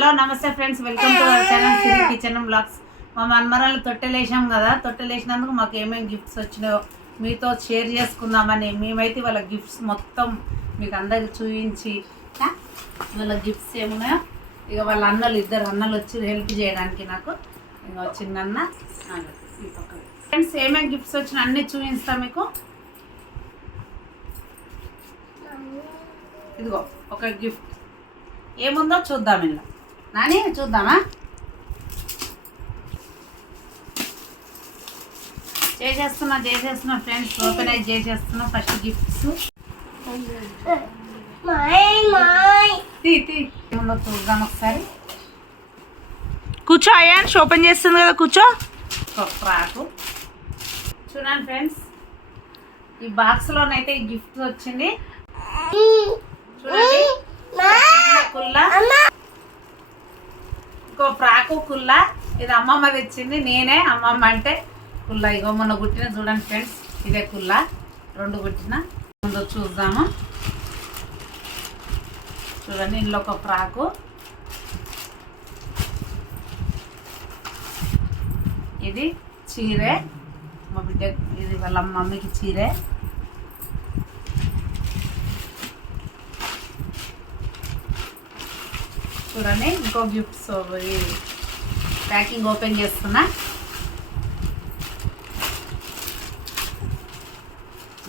Hello నమస్తే friends. Welcome to our channel Siri kitchen blogs మా మన్మరాలు తొట్టెలేసాం కదా. తొట్టెలేసినందుకు మాకు ఏమేమి గిఫ్ట్స్ వచ్చినాయో మీతో షేర్ చేసుకుందామని మేమైతే వాళ్ళ గిఫ్ట్స్ మొత్తం మీకు అందరికి చూపించి వాళ్ళ గిఫ్ట్స్ ఏమున్నాయో? ఇక వాళ్ళ అన్నలు ఇద్దరు అన్నలు వచ్చి హెల్ప్ చేయడానికి నాకు ఇక చిన్న ఫ్రెండ్స్ ఏమేమి గిఫ్ట్స్ వచ్చినా అన్నీ చూపిస్తా మీకు. ఇదిగో ఒక గిఫ్ట్ ఏముందో చూద్దాం ఇలా నాని చూద్దామా? చేసేస్తున్నా చేసేస్తున్నా ఫ్రెండ్స్ ఓపెన్ అయి చేసేస్తున్నా ఫస్ట్ గిఫ్ట్స్ చూద్దాం ఒకసారి. కూర్చో అయ్యాన్స్ ఓపెన్ చేస్తుంది కదా కూర్చో. ఫ్రాకు చూడండి ఫ్రెండ్స్ ఈ బాక్స్లోనైతే ఈ గిఫ్ట్ వచ్చింది చూడండి చిన్న కుల్ల ఇంకో ఫ్రాకు కుల్ల ఇది అమ్మమ్మ తెచ్చింది నేనే అమ్మమ్మ అంటే కుల్ల. ఇగో మొన్న కుట్టిన చూడండి ఫ్రెండ్స్ ఇదే కుల్ల. రెండు కుట్టిన. ముందు చూద్దాము. చూడండి ఇందులో ఒక ఫ్రాకు. ఇది చీరే. మా బిడ్డ ఇది వాళ్ళ మమ్మీకి చీరే. చూడండి ఇంకో గిఫ్ట్స్ ప్యాకింగ్ ఓపెన్ చేస్తున్నా.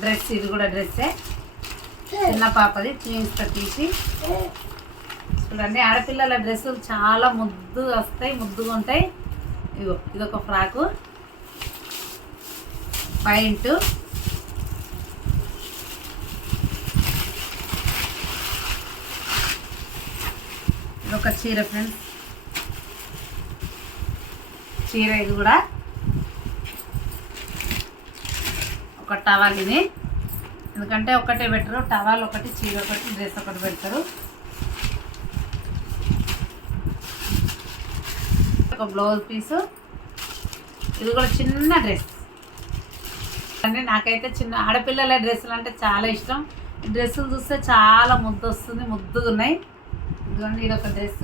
డ్రెస్ ఇది కూడా డ్రెస్సే. చిన్న పాపది జీన్స్ తీసి. చూడండి ఆడపిల్లల డ్రెస్సులు చాలా ముద్దు వస్తాయి ముద్దుగా ఉంటాయి. ఇగో ఇదొక ఫ్రాకు. పాయింట్ ఒక చీర ఫ్రెండ్స్. చీర ఇది కూడా. ఒక టవల్ ఇది. ఎందుకంటే ఒకటే పెట్టరు టవల్ ఒకటి చీర ఒకటి డ్రెస్ ఒకటి పెడతారు. ఒక బ్లౌజ్ పీసు. ఇది కూడా చిన్న డ్రెస్. అంటే నాకైతే చిన్న ఆడపిల్లల డ్రెస్సులు అంటే చాలా ఇష్టం. డ్రెస్సులు చూస్తే చాలా ముద్దు వస్తుంది ముద్దుగా ఉన్నాయి. ఇదిగోండి ఇది ఒక డ్రెస్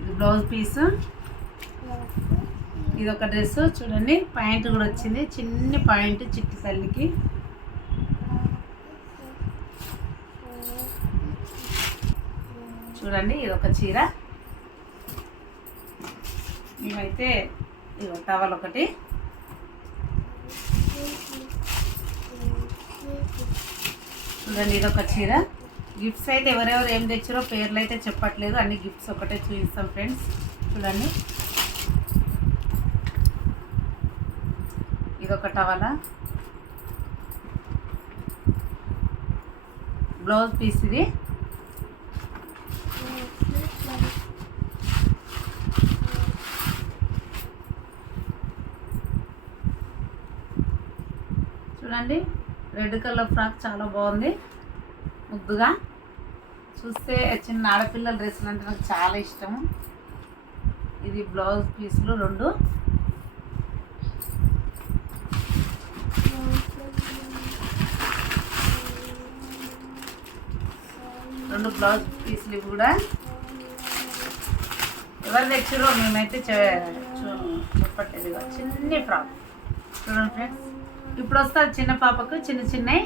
ఇది బ్లౌజ్ పీసు. ఇది ఒక డ్రెస్ చూడండి పాయింట్ కూడా వచ్చింది. చిన్ని పాయింట్ చిట్టి తల్లికి. చూడండి ఇది ఒక చీర. మేమైతే ఇది టవల్ ఒకటి. చూడండి ఇది ఒక చీర. గిఫ్ట్స్ అయితే ఎవరెవరు ఏం తెచ్చారో పేర్లు అయితే చెప్పట్లేదు. అన్ని గిఫ్ట్స్ ఒకటే చూపిస్తాం ఫ్రెండ్స్. చూడండి. ఇది ఒక టవల. బ్లౌజ్ పీస్ ఇది. చూడండి. రెడ్ కలర్ ఫ్రాక్ చాలా బాగుంది. ముద్దుగా. చూస్తే చిన్న ఆడపిల్లల డ్రెస్సులు అంటే నాకు చాలా ఇష్టం. ఇది బ్లౌజ్ పీసులు రెండు. రెండు బ్లౌజ్ పీసులు ఇవి కూడా. ఎవరు తెచ్చారో మేమైతే చెప్పట్లేదు చిన్ని ఫ్రాక్. చూడండి ఫ్రెండ్స్. ఇప్పుడు వస్తుంది చిన్న పాపకు చిన్న చిన్నవి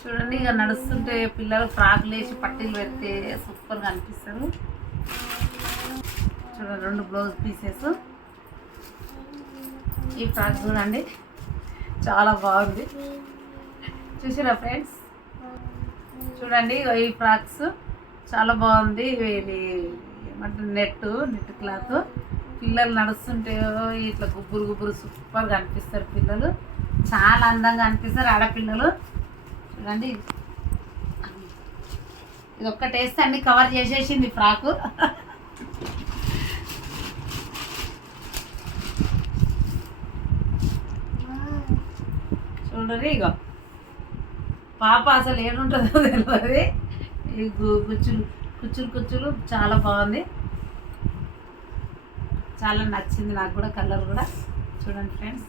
చూడండి ఇక నడుస్తుంటే పిల్లలు ఫ్రాక్లు వేసి పట్టీలు పెడితే సూపర్గా అనిపిస్తారు చూడండి రెండు బ్లౌజ్ పీసెస్. ఈ ఫ్రాక్ చూడండి చాలా బాగుంది. చూసారా ఫ్రెండ్స్? చూడండి ఈ ఫ్రాక్స్ చాలా బాగుంది. ఇది ఏమంటారు నెట్ నెట్ క్లాత్. పిల్లలు నడుస్తుంటే ఇట్లా గుబ్బురు గుబ్బురు సూపర్గా అనిపిస్తారు పిల్లలు. చాలా అందంగా అనిపిస్తారు ఆడపిల్లలు. చూడండి. ఇది ఒక్కటి వేస్తే అన్ని కవర్ చేసేసింది ఫ్రాకు. చూడండి ఇగో. పాప అసలు ఏముంటుందో తెలియదు ఈ కుచ్చులు కుచ్చులు కుచ్చులు చాలా బాగుంది. చాలా నచ్చింది నాకు కూడా కలర్ కూడా. చూడండి ఫ్రెండ్స్.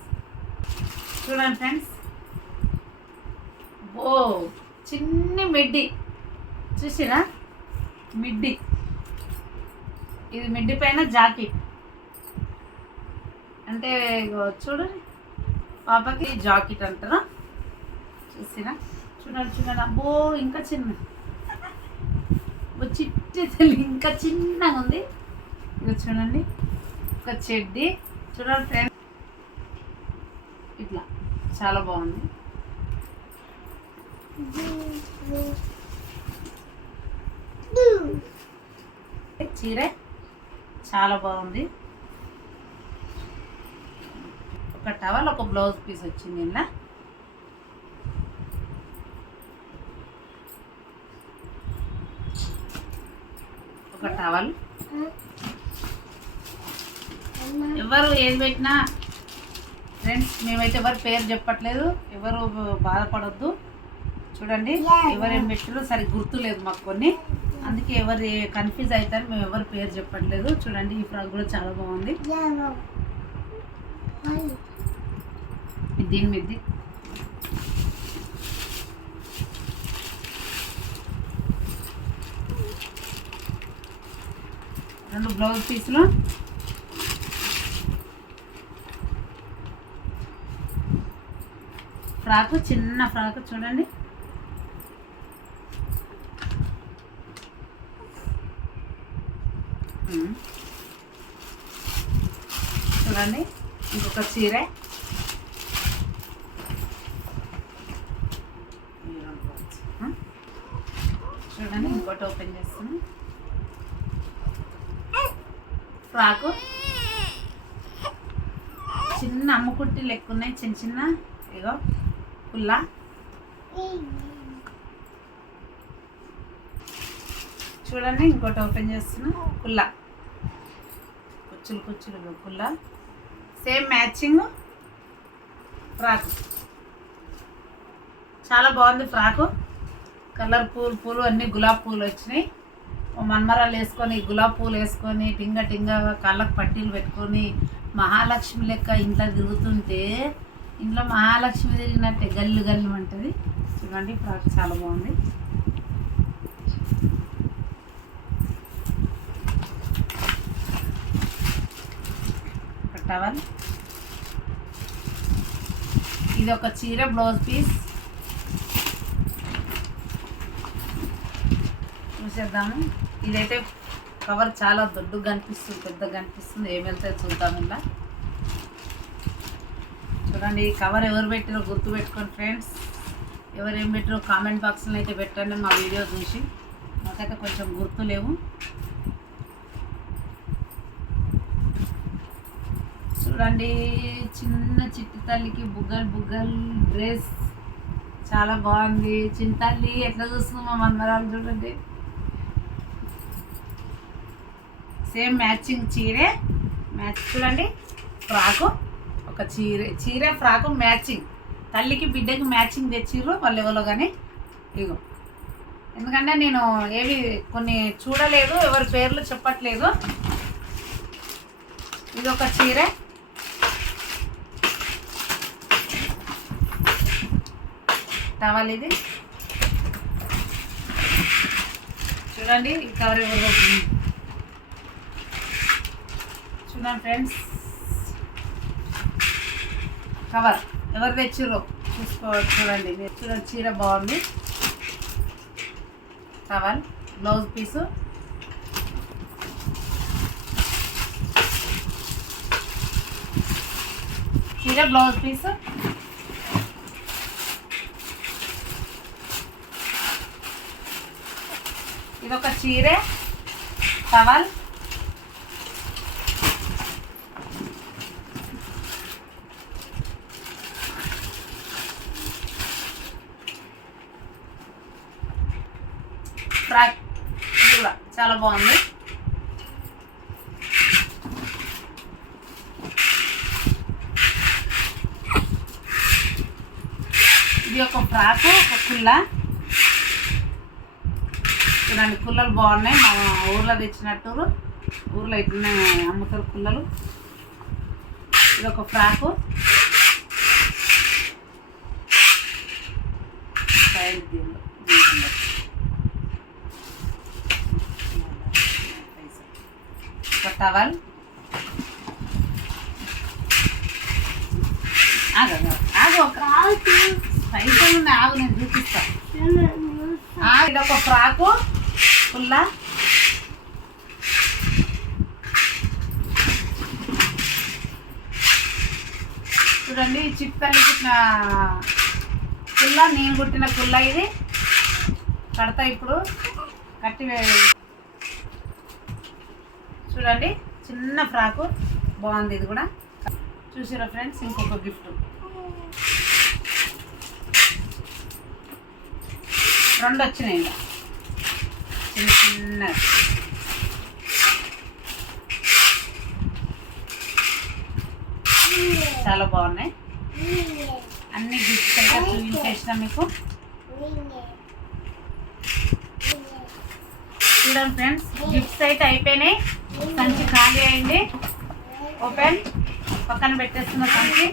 చూడండి ఫ్రెండ్స్. ఓ చిన్ని మిడ్డి. చూసినా మిడ్డి. ఇది మిడ్డి పైన జాకెట్ అంటే చూడండి పాపకి జాకెట్ అంటారా? చూసినా చూడండి చూడండి. అబ్బో ఇంకా చిన్న. ఓ చిట్టి తల్లి ఇంకా చిన్నగా ఉంది. ఇగో చూడండి ఒక చెడ్డి. చూడండి ఫ్రెండ్స్. చాలా బాగుంది. చీర చాలా బాగుంది. ఒక టవల్ ఒక బ్లౌజ్ పీస్ వచ్చింది ఇలా ఒక టవల్. ఎవరు ఏది పెట్టినా ఫ్రెండ్స్ మేమైతే ఎవరు పేరు చెప్పట్లేదు. ఎవరు బాధపడొద్దు. చూడండి ఎవరేం పెట్టారో సరి గుర్తు లేదు మాకు కొన్ని. అందుకే ఎవరు కన్ఫ్యూజ్ అవుతారు మేము ఎవరు పేరు చెప్పట్లేదు. చూడండి ఈ ఫ్రాక్ కూడా చాలా బాగుంది. దీని మీది. రెండు బ్లౌజ్ పీసులు ఫ్రాకు చిన్న ఫ్రాకు చూడండి. చూడండి ఇంకొక చీర. చూడండి ఇంకోటి ఓపెన్ చేస్తాను ఫ్రాకు. చిన్న అమ్ముకుట్టి లెక్క ఉన్నాయి చిన్న చిన్న. ఇగో. పుల్లా చూడండి ఇంకోటి ఓపెన్ చేస్తున్నా. పుల్ల కుచ్చులు కుచ్చులు పుల్ల సేమ్ మ్యాచింగ్ ఫ్రాక్. చాలా బాగుంది ఫ్రాకు. కలర్ పూలు పూలు అన్ని గులాబీ పూలు వచ్చినాయి. మన్మరాలు వేసుకొని గులాబీ పూలు వేసుకొని టింగ టింగ కళ్ళకు పట్టీలు పెట్టుకొని మహాలక్ష్మి లెక్క ఇంట్లో తిరుగుతుంటే ఇంట్లో మహాలక్ష్మి తిరిగినట్టే గల్లు గల్లు ఉంటుంది చూడండి ఫ్రాక్ చాలా బాగుంది. టవల్ ఇది ఒక చీర బ్లౌజ్ పీస్ చూసేద్దాము. ఇదైతే కవర్ చాలా దొడ్డుగా కనిపిస్తుంది పెద్దగా కనిపిస్తుంది ఏమి వెళ్తే చూద్దాం ఇలా చూడండి కవర్ ఎవరు పెట్టిరో గుర్తు పెట్టుకోండి ఫ్రెండ్స్. ఎవరు ఏం పెట్టిరో కామెంట్ బాక్స్లో అయితే పెట్టండి మా వీడియో చూసి. నాకైతే కొంచెం గుర్తు లేవు. చూడండి చిన్న చిట్టి తల్లికి బుగ్గలు బుగ్గలు డ్రెస్ చాలా బాగుంది. చిన్న తల్లి ఎట్లా చూస్తున్నాం మా మన్మరాలు చూడండి. సేమ్ మ్యాచింగ్ చీరే. మ్యాచ్ చూడండి. ఫ్రాకు. ఒక చీర చీర ఫ్రాకు మ్యాచింగ్. తల్లికి బిడ్డకి మ్యాచింగ్ తెచ్చిర్రు వాళ్ళు ఎవరో కానీ ఇగో. ఎందుకంటే నేను ఏవి కొన్ని చూడలేదు ఎవరి పేర్లు చెప్పట్లేదు. ఇది ఒక చీర. టవల్ ఇది. చూడండి కవర్ చూడండి ఫ్రెండ్స్. కవర్. ఎవరు తెచ్చిర్రో? చూసుకోవచ్చు చూడండి. మీరు చూడండి చీర బాగుంది. Towel blouse piece. చీర బ్లౌజ్ పీసు. ఇదొక చీర. టవల్ ఫ్రాక్ ఇది కూడా చాలా బాగుంది. ఇది ఒక ఫ్రాకు ఒక కుల్ల. చూడండి కుల్లలు బాగున్నాయి. మా ఊర్లో తెచ్చినట్టు ఊర్లో ఇట్లనే అమ్ముతారు కుల్లలు. ఇది ఒక ఫ్రాకు. దీనిలో ఒక టవల్ ఆగు ఆగు. ఒక పైసలు ఉన్నాయి ఆగు నేను చూపిస్తాను ఇది ఒక ఫ్రాకు. ఫుల్లా చూడండి ఈ చిప్పల్లి కుట్టిన కుల్ల నేను కుట్టిన కుల్ల ఇది. కడతా ఇప్పుడు. కట్టి చూడండి చిన్న ఫ్రాకు. బాగుంది ఇది కూడా. చూసారా ఫ్రెండ్స్ ఇంకొక గిఫ్ట్. రెండు వచ్చినాయి ఇంకా. చిన్న చిన్న చాలా బాగున్నాయి. అన్ని గిఫ్ట్స్ అయితే చూపించేసిన మీకు. చూడండి ఫ్రెండ్స్ గిఫ్ట్స్ అయితే అయిపోయినాయి. సంచి ఖాళీ అయింది. ఓపెన్ పక్కన పెట్టేస్తున్న సంచి.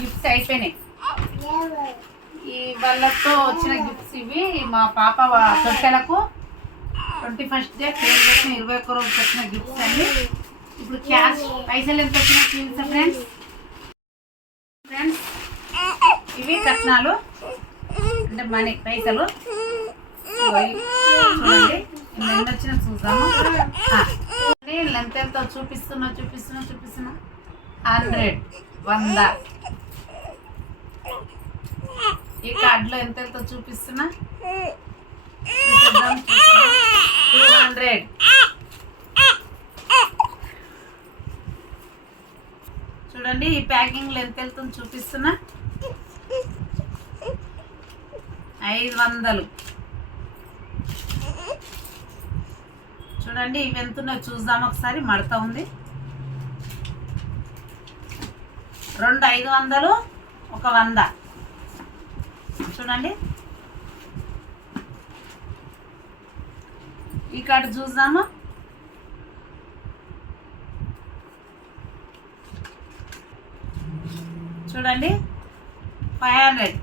గిఫ్ట్స్ అయిపోయినాయి. ఈ వాళ్ళతో వచ్చిన గిఫ్ట్స్ ఇవి మా పాప తొట్టెలకు ట్వంటీ ఫస్ట్ డే పేరు పెట్టిన ఇరవై ఒక్క రోజు వచ్చిన గిఫ్ట్స్ అండి ఇప్పుడు క్యాష్ పైసలు ఎంత వచ్చినా చూపిస్తా ఫ్రెండ్స్ ఫ్రెండ్స్ ఇవి కట్నాలు. అంటే మనీ పైసలు. చూడండి. ఎన్ని వచ్చినా చూద్దాము. ఎంత ఎంతో చూపిస్తున్నా చూపిస్తున్నా చూపిస్తున్నా? హండ్రెడ్. వంద. ఈ కార్డులో ఎంత ఎంతో చూపిస్తున్నా? చూపిద్దాం టూ హండ్రెడ్. చూడండి ఈ ప్యాకింగ్లో ఎంత వెళ్తుందో చూపిస్తున్నా? ఐదు వందలు. చూడండి ఇవి ఎంత ఉన్నాయో చూద్దాం ఒకసారి. మడత ఉంది. రెండు ఐదు వందలు ఒక వంద. చూడండి. ఈ కార్డు చూద్దాము. చూడండి. Five hundred.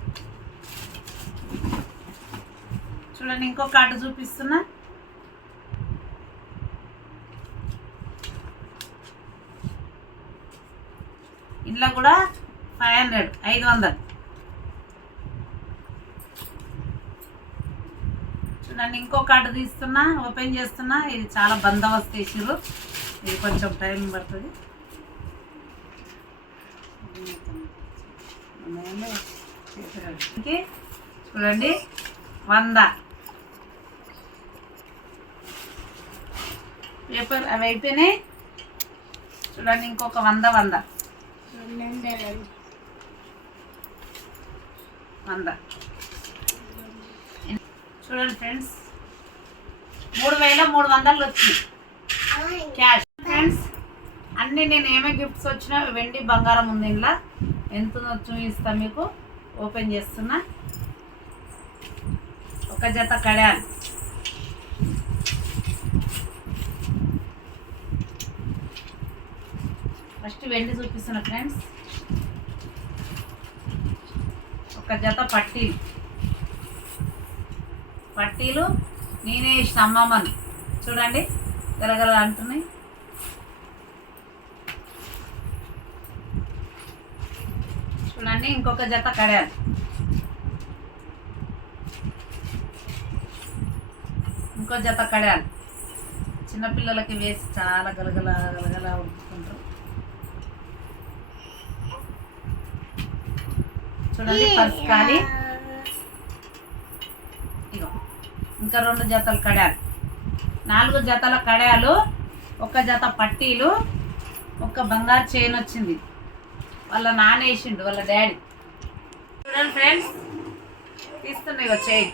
చూడండి ఇంకో కార్డు చూపిస్తున్నా. ఇంట్లో కూడా ఫైవ్ హండ్రెడ్ ఐదు వందలు. చూడండి ఇంకో కార్డు తీస్తున్నా ఓపెన్ చేస్తున్నా ఇది చాలా బందోబస్తు వేసిర్రు ఇది కొంచెం టైం పడుతుంది. చూడండి వంద. పేపర్ అవి అయిపోయినాయి. చూడండి ఇంకొక వంద వంద. వంద. చూడండి ఫ్రెండ్స్ మూడు వేల మూడు వందలు వచ్చింది. క్యాష్ ఫ్రెండ్స్ అన్నీ నేను ఏమే గిఫ్ట్స్ వచ్చినా వెండి బంగారం ఉంది ఇంట్లో ఎంత చూపిస్తా మీకు. ఓపెన్ చేస్తున్నా. ఒక జత కడాలి ఫస్ట్ వెండి చూపిస్తున్నా ఫ్రెండ్స్. ఒక జత పట్టీలు. పట్టీలు నేనే వేసిన అమ్మమ్మని చూడండి గలగల అంటున్నాయి. చూడండి ఇంకొక జత కడాలి. ఇంకో జత కడాలి. చిన్నపిల్లలకి వేసి చాలా గలగల గలగల చూడండి పర్స్ ఖాళీ ఇగో ఇంకా రెండు జతల కడాలు. నాలుగు జతల కడాలు ఒక జత పట్టీలు ఒక బంగారు చైన్ వచ్చింది. వాళ్ళ నాన్న వేసిండు వాళ్ళ డాడీ. చూడండి ఫ్రెండ్స్ తీస్తున్నాయి ఇగో చైన్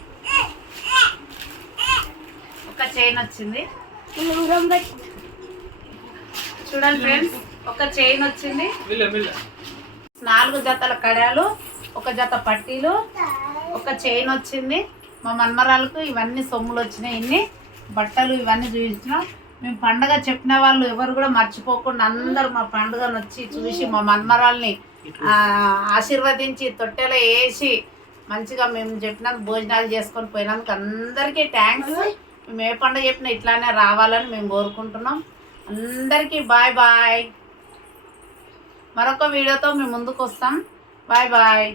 ఒక చైన్ వచ్చింది. చూడండి ఫ్రెండ్స్ ఒక చైన్ వచ్చింది. నాలుగు జతల కడాలు ఒక జత పట్టీలు ఒక చైన్ వచ్చింది. మా మన్మరాలకు ఇవన్నీ సొమ్ములు వచ్చినాయి ఇన్ని బట్టలు ఇవన్నీ చూపించినాం. మేము పండగ చెప్పిన వాళ్ళు ఎవరు కూడా మర్చిపోకుండా అందరూ మా పండుగను వచ్చి చూసి మా మన్మరాల్ని ఆశీర్వదించి తొట్టెలో వేసి మంచిగా మేము చెప్పినందుకు భోజనాలు చేసుకొని పోయినందుకు అందరికీ థ్యాంక్స్ మేము ఏ పండుగ చెప్పినా ఇట్లానే రావాలని మేము కోరుకుంటున్నాం. అందరికీ బాయ్ బాయ్ మరొక వీడియోతో మేము ముందుకు వస్తాం. Bye bye